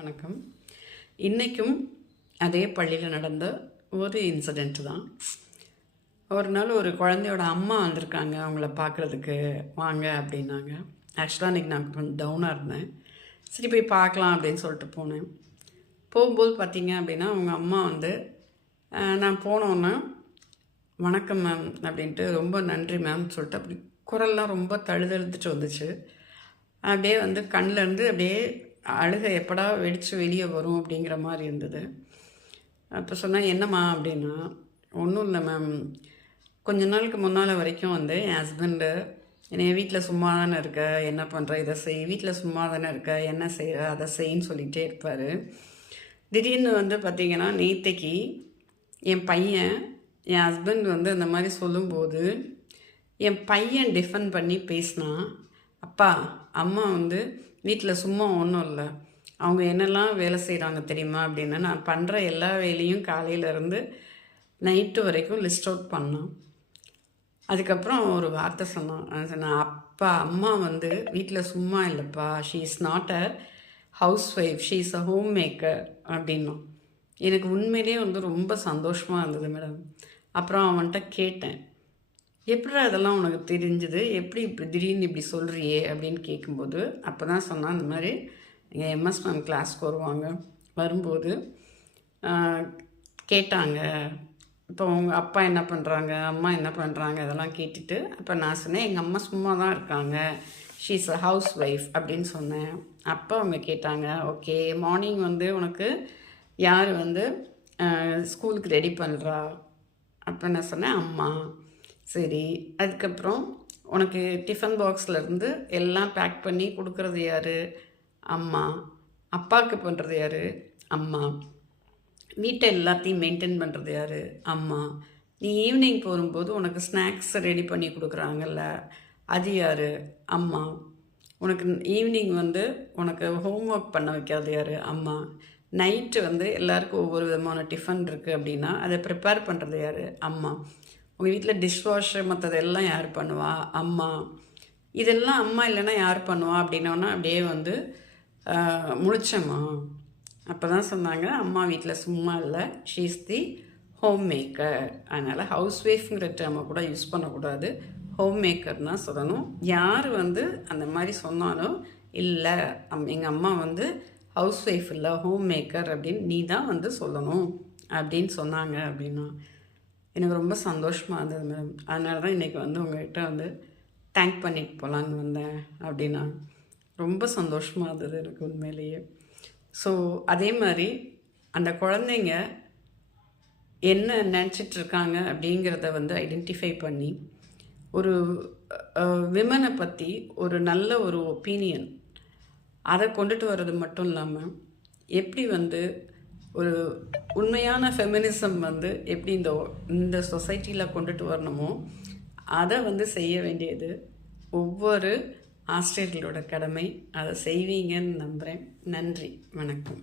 வணக்கம். இன்றைக்கும் அதே பள்ளியில் நடந்த ஒரு இன்சிடெண்ட் தான். ஒரு நாள் ஒரு குழந்தையோட அம்மா வந்திருக்காங்க அவங்கள பார்க்குறதுக்கு வாங்க அப்படின்னாங்க. ஆக்சுவலாக அன்றைக்கி நான் கொஞ்சம் டவுனாக இருந்தேன். சரி போய் பார்க்கலாம் அப்படின்னு சொல்லிட்டு போனேன். போகும்போது பார்த்திங்க அப்படின்னா அவங்க அம்மா வந்து நான் போனோன்னே வணக்கம் மேம் அப்படின்ட்டு ரொம்ப நன்றி மேம் சொல்லிட்டு அப்படி குரல்லாம் ரொம்ப தழுதழுத்துட்டு வந்துச்சு. அப்படியே வந்து கண்ணிலேருந்து அப்படியே அழுகை எப்படா வெடித்து வெளியே வரும் அப்படிங்கிற மாதிரி இருந்தது. அப்போ சொன்னேன் என்னம்மா அப்படின்னா, ஒன்றும் இல்லை மேம், கொஞ்ச நாளுக்கு முன்னால் வரைக்கும் வந்து என் ஹஸ்பண்டு என்னை வீட்டில் சும்மா தானே இருக்க, என்ன பண்ணுற, இதை செய், வீட்டில் சும்மா தானே இருக்க, என்ன செய்கிற, அதை செய்யின்னு சொல்லிகிட்டே இருப்பார். திடீர்னு வந்து பார்த்திங்கன்னா நேற்றைக்கு என் பையன் என் ஹஸ்பண்ட் வந்து அந்த மாதிரி சொல்லும்போது என் பையன் டிஃபெண்ட் பண்ணி பேசினான். அப்பா, அம்மா வந்து வீட்டில் சும்மா ஒன்றும் இல்லை, அவங்க என்னெல்லாம் வேலை செய்கிறாங்க தெரியுமா அப்படின்னு நான் பண்ணுற எல்லா வேலையும் காலையிலேருந்து நைட்டு வரைக்கும் லிஸ்ட் அவுட் பண்ணான். அதுக்கப்புறம் ஒரு வார்த்தை சொன்னான். அப்பா, அம்மா வந்து வீட்டில் சும்மா இல்லைப்பா, she is not a housewife, she is a homemaker அப்படின்னோம். எனக்கு உண்மையிலே வந்து ரொம்ப சந்தோஷமாக இருந்தது மேடம். அப்புறம் அவன்கிட்ட கேட்டேன், எப்படிடா அதெல்லாம் உனக்கு தெரிஞ்சுது, எப்படி இப்படி திடீர்னு இப்படி சொல்கிறியே அப்படின்னு கேட்கும்போது அப்போ தான் சொன்னான், இந்த மாதிரி எங்கள் எம்எஸ் மேம் கிளாஸ்க்கு வரும்போது கேட்டாங்க, இப்போ உங்கள் அப்பா என்ன பண்ணுறாங்க, அம்மா என்ன பண்ணுறாங்க, இதெல்லாம் கேட்டுட்டு அப்போ நான் சொன்னேன் எங்கள் அம்மா சும்மா தான் இருக்காங்க, she is a house wife அப்படின்னு சொன்னேன். அப்போ அவங்க கேட்டாங்க, ஓகே மார்னிங் வந்து உனக்கு யார் வந்து ஸ்கூலுக்கு ரெடி பண்ணுறா? அப்போ நான் சொன்னேன் அம்மா. சரி, அதுக்கப்புறம் உனக்கு டிஃபன் பாக்ஸ்லேருந்து எல்லாம் பேக் பண்ணி கொடுக்குறது யார்? அம்மா. அப்பாவுக்கு பண்ணுறது யார்? அம்மா. வீட்டை எல்லாத்தையும் மெயின்டைன் பண்ணுறது யார்? அம்மா. நீ ஈவினிங் போகும்போது உனக்கு ஸ்நாக்ஸ் ரெடி பண்ணி கொடுக்குறாங்கல்ல, அது யார்? அம்மா. உனக்கு ஈவினிங் வந்து உனக்கு ஹோம் ஒர்க் பண்ண வைக்காது யார்? அம்மா. நைட்டு வந்து எல்லாருக்கும் ஒவ்வொரு விதமான டிஃபன் இருக்குது அப்படின்னா அதை ப்ரிப்பேர் பண்ணுறது யார்? அம்மா. உங்கள் வீட்டில் டிஷ்வாஷர் மற்றதெல்லாம் யார் பண்ணுவா? அம்மா. இதெல்லாம் அம்மா இல்லைன்னா யார் பண்ணுவா அப்படின்னோன்னா அப்படியே வந்து முழிச்சம்மா. அப்போ தான் சொன்னாங்க, அம்மா வீட்டில் சும்மா இல்லை, she is the home maker. அதனால் ஹவுஸ் ஒய்ஃப்ங்கிற டேர்மை கூட யூஸ் பண்ணக்கூடாது, ஹோம் மேக்கர் தான் சொல்லணும். யார் வந்து அந்த மாதிரி சொன்னாலும் இல்லை எங்கள் அம்மா வந்து ஹவுஸ் ஒய்ஃப் இல்லை, ஹோம் மேக்கர் அப்படின்னு நீ தான் வந்து சொல்லணும் அப்படின்னு சொன்னாங்க அப்படின்னா எனக்கு ரொம்ப சந்தோஷமாக இருந்தது மேடம். அதனால தான் இன்றைக்கி வந்து உங்கள்கிட்ட வந்து தேங்க் பண்ணிட்டு போகலான்னு வந்தேன் அப்படின்னா ரொம்ப சந்தோஷமாக இருந்தது எனக்கு உண்மையிலேயே. ஸோ அதே மாதிரி அந்த குழந்தைங்க என்ன நினச்சிட்ருக்காங்க அப்படிங்கிறத வந்து ஐடென்டிஃபை பண்ணி ஒரு விமனை பற்றி ஒரு நல்ல ஒரு ஒப்பீனியன் அதை கொண்டுட்டு வர்றது மட்டும் இல்லாமல் எப்படி வந்து ஒரு உண்மையான ஃபெமினிசம் வந்து எப்படி இந்த சொசைட்டியில் கொண்டுட்டு வரணுமோ அதை வந்து செய்ய வேண்டியது ஒவ்வொரு ஆசிரியர்களோட கடமை. அதை செய்வீங்கன்னு நம்புகிறேன். நன்றி, வணக்கம்.